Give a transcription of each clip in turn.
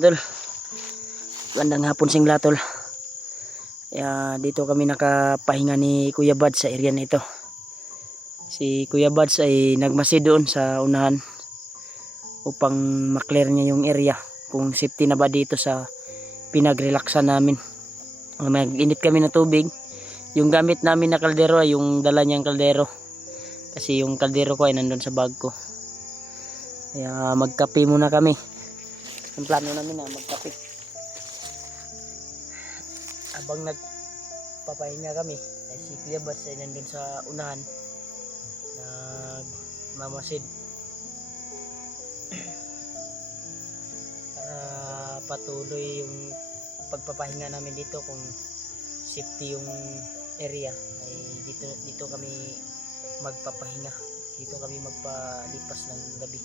Tol, gandang hapon singla tol. Dito kami nakapahinga ni Kuya Bad sa area na ito. Si Kuya Bads ay nagmasid doon sa unahan upang maklear niya yung area kung safety na ba dito sa pinagrelaksan namin. Mag-init kami ng tubig. Yung gamit namin na kaldero ay yung dala niyang kaldero, kasi yung kaldero ko ay nandun sa bag ko. Kaya magkape muna kami. Ang plano namin na magkape habang nagpapahinga kami, ay si Kuya Bads ay nandun sa unahan nagmamasid para patuloy yung pagpapahinga namin dito. Kung safety yung area ay dito kami magpapahinga, dito kami magpalipas ng gabi.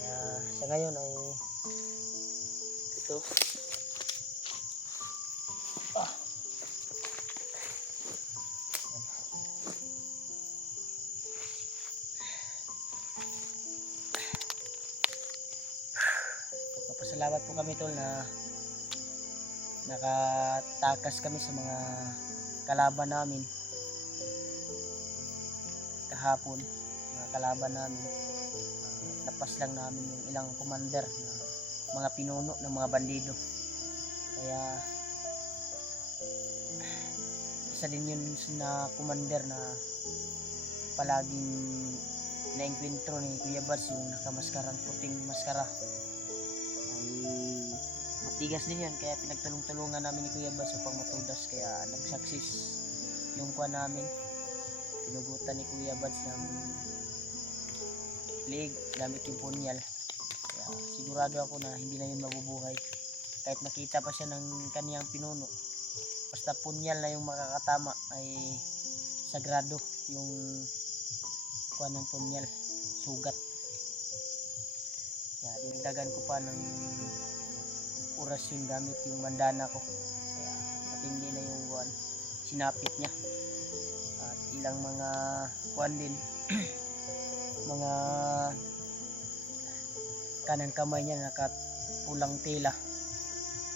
Kaya sa ngayon ay ito Salamat po kami tol na nakatakas kami sa mga kalaban namin kahapon. Mga kalaban namin, tapas lang namin yung ilang commander na mga pinuno ng mga bandido. Kaya isa din yun na commander na palaging na-enkwentro ni Kuya Bads, yung nakamaskarang puting maskara. Matigas din yan, kaya pinagtulong-tulungan namin ni Kuya Bads upang matudas. Kaya nagsaksis yung kuha namin. Pinugutan ni Kuya Bads ng leg gamit yung punyal. Kaya sigurado ako na hindi na yun mabubuhay kahit makita pa siya ng kaniyang pinuno. Basta punyal na yung makakatama ay sagrado yung kuha ng punyal, sugat. Kaya dinagdagan ko pa ng orasyon gamit yung bandana ko. Kaya matindi na yung buwan, sinapit niya. At ilang mga kuwan din mga kanang kamay niya nakapulang tela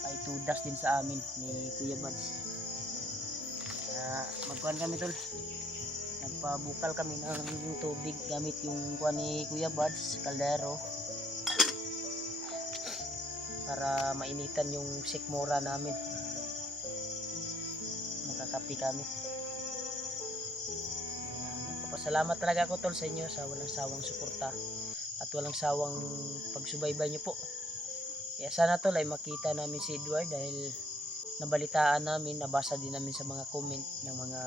ay tudas din sa amin ni Kuya Bads. Magkuhan kami tol, nagpabukal kami ng tubig gamit yung kuwan ni Kuya Bads, kaldero, para mainitan yung sikmura namin. Makakapi kami. Nagpapasalamat talaga ako tol sa inyo sa walang sawang suporta at walang sawang pagsubaybay nyo po. Kaya sana tol ay makita namin si Edward, dahil nabalitaan namin, nabasa din namin sa mga comment ng mga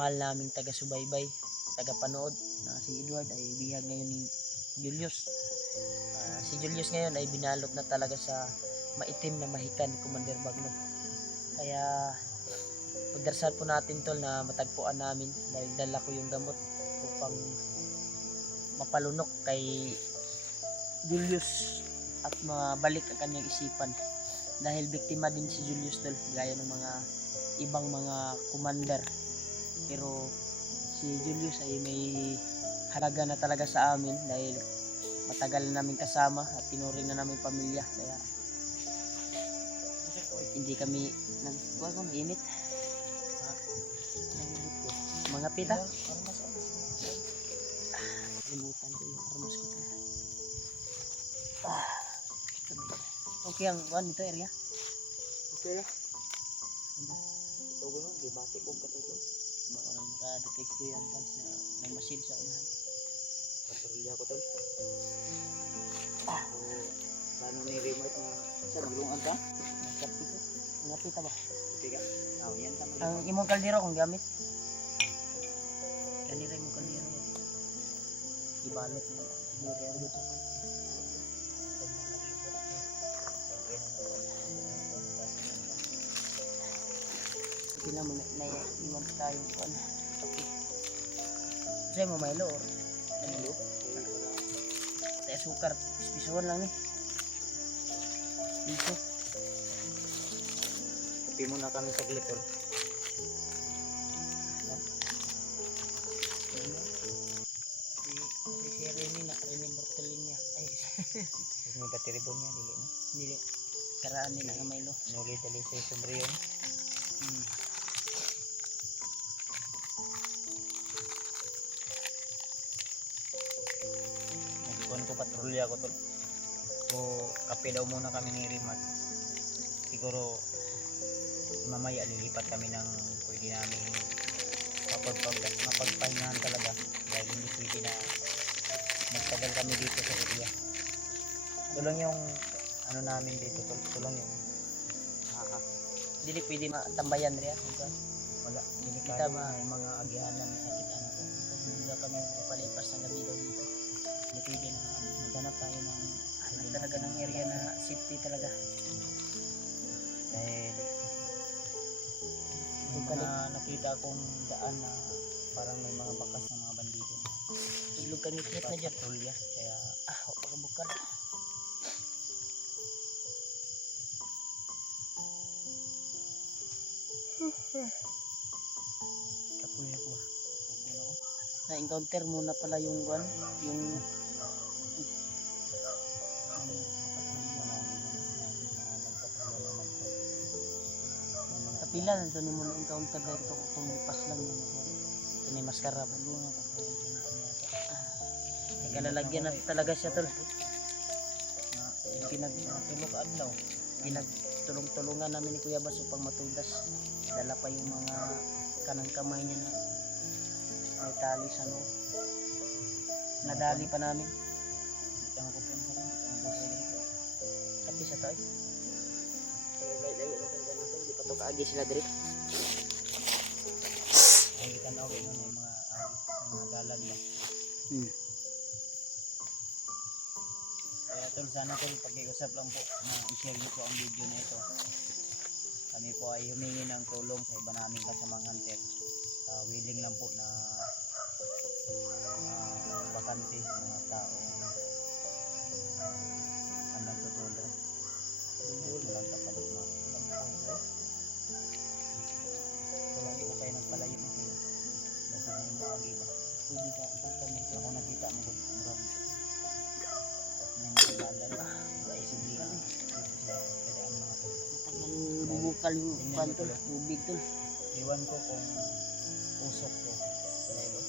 mahal naming taga-subaybay, taga-panood, na si Edward ay bihag ngayon ni Julius. Si Julius ngayon ay binalot na talaga sa maitim na mahikan ni Commander Bagno. Kaya pagdarasal po natin tol na matagpuan namin, dahil dala ko yung gamot upang mapalunok kay Julius at mabalik ang kanyang isipan, dahil biktima din si Julius tol, gaya ng mga ibang mga commander. Pero si Julius ay may halaga na talaga sa amin, dahil matagal na namin kasama at tinuring na namin pamilya. Kaya hindi kami init. Mga pita limutan ko yung armas ko. Okay ang buwan ito area. Okay. Tugon no, di bati ko katugon. Baka nang ka-detect ko yung buwan na nagmasid sa unahan. Patrolya ko tol. Plano ni remote na sa gulungan ka? Nagkapi ko. Ngapita ba? Tiga. Yan tama. Ang imong kaldero kung gamit. Kanira imong kaldero. Ibalot mo. Siguro sa hindi naman naiiwan tayong kuan. Okay. Kasi mo may lor. Ano? Tay sukar, spisuhan lang ni. Dito. Kapi muna kami sa glitter. Si Rene na, Rene Bortolinia. Ay, ni bateribon niya dili na. Dili karaan nila nga Milo. Nuli dali sa sombriyon. Hmm. Nagkuhan ko patrolya ko tol. So kape daw muna kami ni Rimat. Siguro mamaya lilipat kami ng pwede namin mapagpahingahan talaga dahil hindi pwede na magtagal kami dito sa area. Ito lang yung ano namin dito tol. Ito lang yung Dili pwede matambayan riya. wala. Hindi Kita may mga agihanan na sakit ano ko. Hindi na kami palipas ng gabi daw dito. Hindi pwede na maghanap tayo ng Talaga ng area na safety talaga. dahil may mga nakita akong daan na parang may mga bakas ng mga bandido na Ilog kang iklit na dyan. patrolya kaya Pagkabukal. kapuya ko tugon ako Na-encounter muna pala yung one, yung patrolya na nagpatrolya naman ko may mga kapila na ito ni mo na-encounter dahil itong lipas lang yun. Ito ni maskara. tulungan ako kaya Nagkalalagyan na talaga siya tol. tulog adlaw Pinagtulong-tulungan namin ni Kuya Bas upang matudas. Dala pa yung mga kanang kamay niya na may tali sa noo. Nadali pa namin. hindi ka makupensa ko hindi ka mabuhay dito Kapi sa to eh. Layo-layo na kung ganito. Hindi pa to kaagi sila diri. ay kita na ako yung mga dalan ba kaya tol sana tol pag-iusap lang po na i-share niyo po ang video na ito. Kami po ay humingi ng tulong sa iba naming kasamang hunter. Willing lang po na bakante sa mga taong nagtutulong. Walang kapalit mga wala po kayo nagpalayo mo kayo. Basta na yung mga iba. Pwede ka. Ako nakita mo kung murag may mga dalan ay sibigan dito sila pagkadaan mga tol. Matagal bubukal yung pan tol. Tubig tol. Iwan ko kung usok to dahil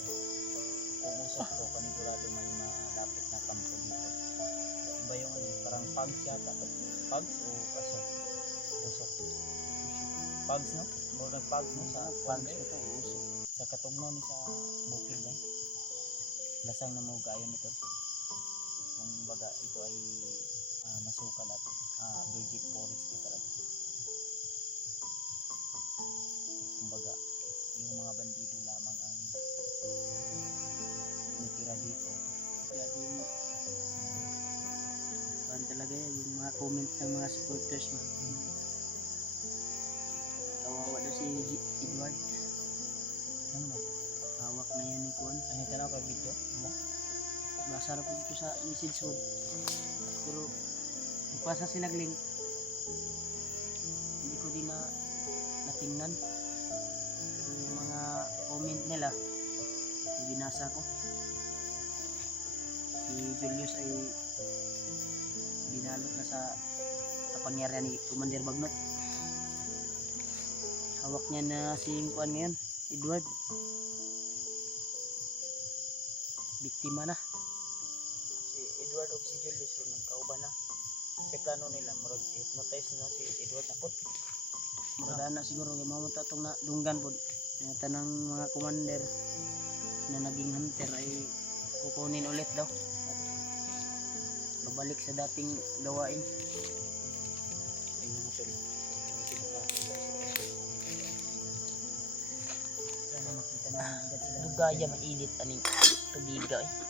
kung usok to panigurado may malapit na kampo dito. Iba yung ano parang pugs yata to. Pugs o aso? Usok. Pugs no? Murag pugs no? Sa Pag pugs ito usok. sa katugnaw ni sa bukid ba? Lasang na mo gayon nito. Kung baga ito ay masukal at virgin forest na talaga. Kumbaga yung mga bandido lamang ang natira dito. Kaya yung pan talaga yan. Yung mga comment ng mga supporters man. Kawawa daw si Edward. Ano ba? Hawak na yan ni Kuan. Ano ito na video mo? Basa na po ko sa message mo. Pero nagpasa link. Hindi ko din natingnan. Pero yung mga comment nila, yung binasa ko. Si Julius ay binalot na sa kapangyarihan ni Commander Bagnot. Hawak niya na si Kuan ngayon, Edward. Biktima na. Si Edward o si Julius rin ng kauban na. Si plano nila, marag hypnotize na si Edward na po. Murag na siguro kay mamunta tong na dunggan pod. Yung tanang mga commander na naging hunter ay kukunin ulit daw. Babalik sa dating gawain. Ay mga tol. Sana makita namin agad sila. Dugaya mainit aning tubiga eh. Kasi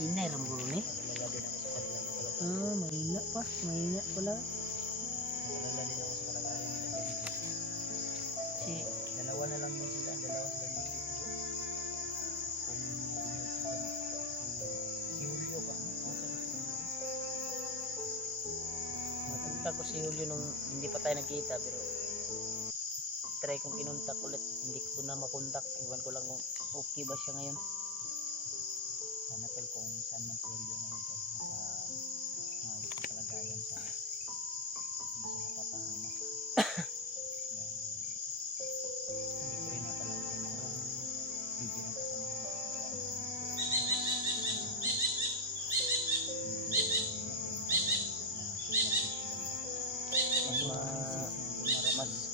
Inay ram guro ni. nag-alala din ako sa kanilang kalagayan. Mahina pa. Mahina pala. Nag-alala din ako sa kalagayan nila dyan. Si Dalawa na lang yun sila. Dalawa sila yung video. Kung nag-ihip dyan. Si Julio ba? Nasa na si Julio? napunta ko si Julio nung hindi pa tayo nagkita pero try kong kinuntak ulit. Hindi ko na makontak. Iwan ko lang kung okay ba siya ngayon. Sana tol kung saan man si Julio ngayon tol. Nasa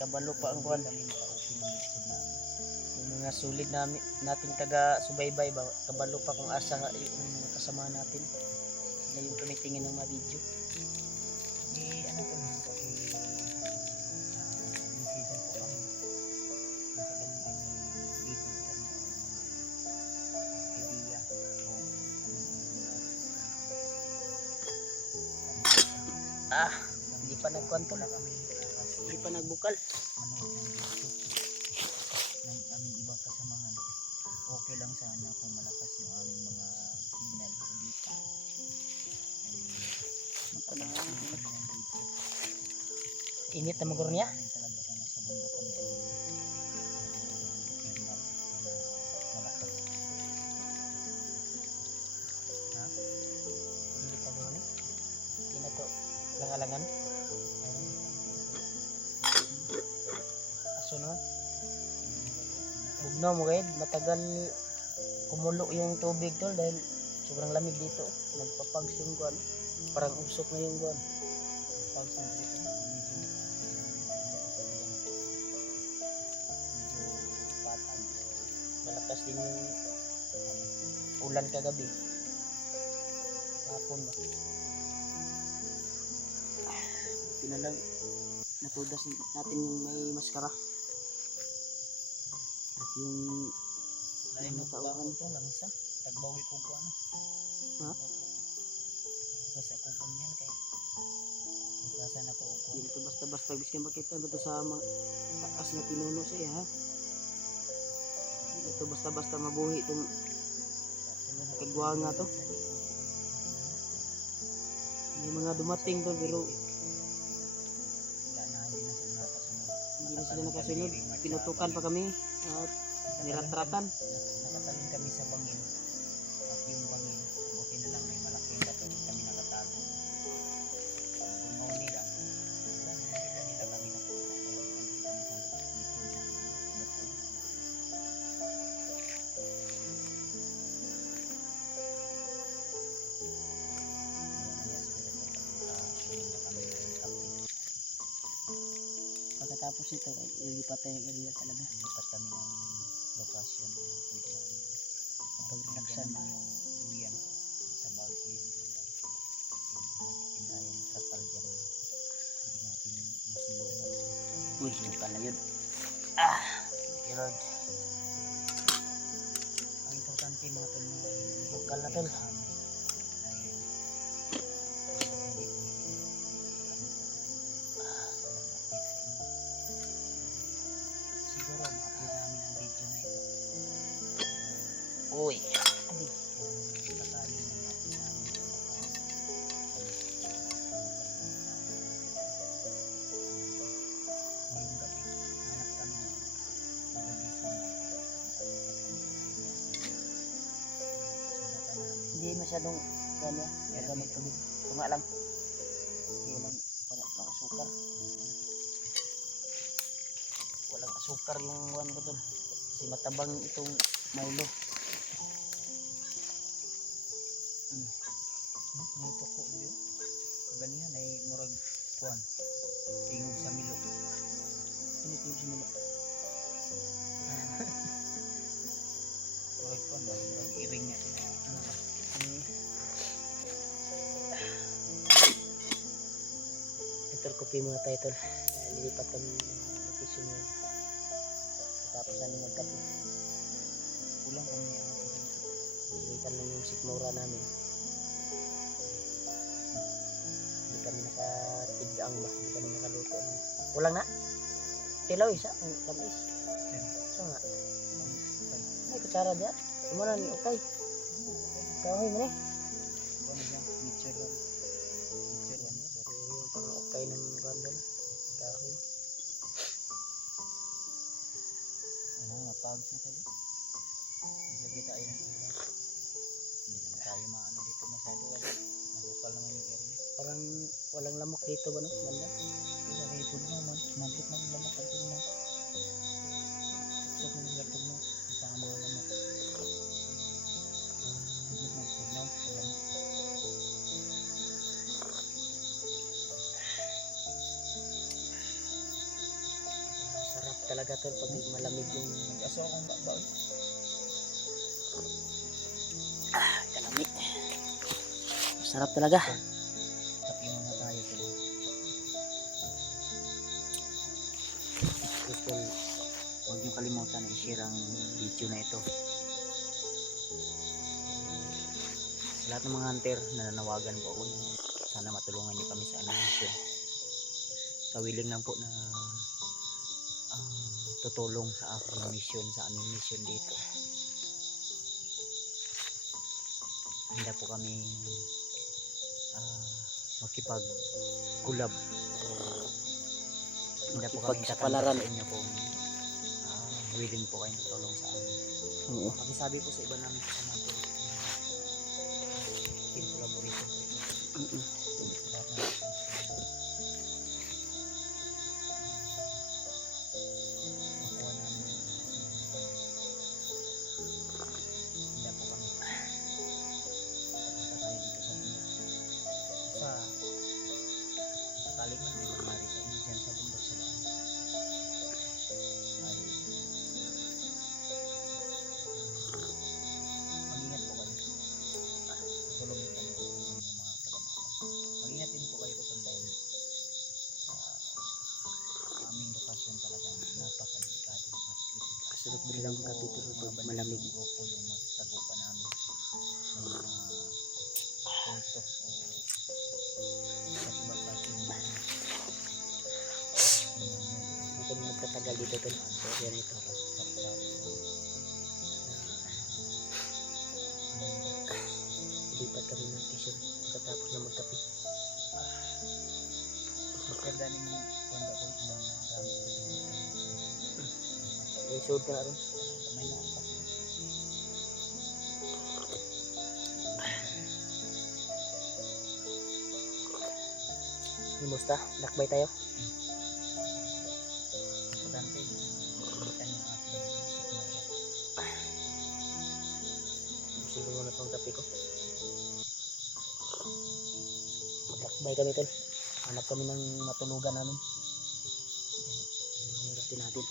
kabalo pa ang kuan. Kami maka-open ng YouTube namin. Yung mga sulit natin taga subaybay ba, kabalo pa kung asa yung mga kasama natin. Sila yung tumitingin ng mga video. Ano to na kasi season po kami. Nasa ganun ay may litid kami o may idea o Hindi pa nagkuan tol. wala kami Hindi pa nagbukal. manood ng video ng aming ibang kasamahan. Okay lang sana kung malakas yung aming mga signal dito. Makapag-signal ng video. Init na maguro niya. Ano talaga kung nasa mundo kami ay signal na malakas. Ha? Init na maguro niya. Hindi na to langalangan. Aso naman. Bugnaw mo kayo, matagal kumulo yung tubig tol dahil sobrang lamig dito. Nagpapags yung guan. Parang usok na yung guan. Pags na dito, medyo mataas din ang medyo patag. Malakas din yung ulan kagabi. Hapon ba? Buti na lang natudas natin yung may maskara. At yung Lain mo tauhan to lang sa tagbawi ko ko ano. Ha? Kasi ako kunyan kay bukasan ako ko. hindi to basta-basta biskan makita ba to sa mga taas na pinuno siya ha. Hindi to basta-basta mabuhi itong kagwanga to. May mga dumating to pero Wala na hindi na sila nakasunod. hindi na sila nakasunod. Pinutukan pa kami at niratratan. Nakatalon kami sa bangin. At yung bangin, buti na lang may malaking bato kami nakatago. Tumaw nila. Wala, hindi na nila kami nakita. Kaya nandun kami sa likod ng bato. Maya-maya siguro pumunta kami ng captain. Pagkatapos ito ay ilipat tayo ng area talaga. Lipat kami ng lokasyon na pwede namin Paglaksan. naman yung duyan ko sa bag ko yung duyan yung nagtindayan trapal dyan na hindi natin masulungan. Uy, yung pala yun. Thank you Lord. Ang importante mga tol no ay Bukal na, tol. sa amin ay hindi kami walang update sa inyo. Siguro ma-upload namin ang video na ito. Uy. Kung sakaling na ma-upload namin ito ngayong gabi hanap kami ng magagising na subukan namin. Hindi masyadong kuan ya. Nagamit tubig. Tunga lang. Walang walang asukar. Walang asukar yung kuan ko tol. Kasi matabang itong Milo. May tuko dito. Kaganihan ay murag kuan. Tingog sa milo. Ini yung sinulok. Murag kuan ba? Murag iring nga. Ano ba? Ito kopi mga tayo tol. Lilipat kami ng location ngayon. Tapos namin magkape. Kulang kami ang tubig. Initan lang yung sikmura namin. Hindi kami nakatigang ba? Hindi kami nakaluto. Kulang na? Tilaw isa? Ang tamis. Diyan. So nga. Okay. Ay, kutsara dyan. Kumanan ni okay. Kahoy mo ni. Kuan lang. Nature lang. Nature lang. Yung pang okay ng gandol. Kahoy. Ano nga pags na talo. Naglagay tayo ng ilaw. Hindi naman tayo maano dito masyado. Mabukal naman yung area. Parang walang lamok dito ba no? Banda? Sa kay tugnaw man. Mabot man lamok ang tugnaw. Suksok man yung tugnaw. Sa mga lamok. Mabot man tugnaw. Lamok. talaga tol pag malamig yung Nag-aso akong babaw. kalamig. Masarap talaga. Kape muna tayo tol. Tapos tol, huwag niyo kalimutan na i-share ang video na ito. Sa lahat ng mga hunter, nananawagan po ako na sana matulungan niyo kami sa aming mission. Sa willing lang po na tutulong sa aking mission, sa aming mission dito. Handa po kami makipag-collab. Handa po kami Makipagsapalaran. tatanggap sa inyo kung willing po kayong tutulong sa amin. Oo. Pakisabi po sa iba namin kasama po. Team collaboration po ito. Sa lahat ng makuha namin. Handa po kami. Papunta tayo dito sa bundok. Sa sakaling man may mangyari sa inyo dyan sa bundok sa daan. Ay mag-ingat po kayo. Tulungin kami po ng inyong mga kaganapan. Mag-ingat din po kayo kung dahil sa aming lokasyon talaga napakadelikado at critical. Masarap din lang kapitulo pag malamig. Yung grupo yung magsagupa namin ng mga kulto o iba't ibang klaseng Hindi kami magtatagal dito tol. So yan ito. Ilipat kami ng kisyon pagkatapos na magkape. Magkanda ni mong kwanda ko yung mga gamit ko din. May suod ka na ron. May na ang kasi. Himusta? Lakbay tayo. Importante, ulitan yung ating signal. Sino mo na itong kape ko. Maglakbay kami tol. Hanap kami ng matulugan namin. Yan ang natin natin.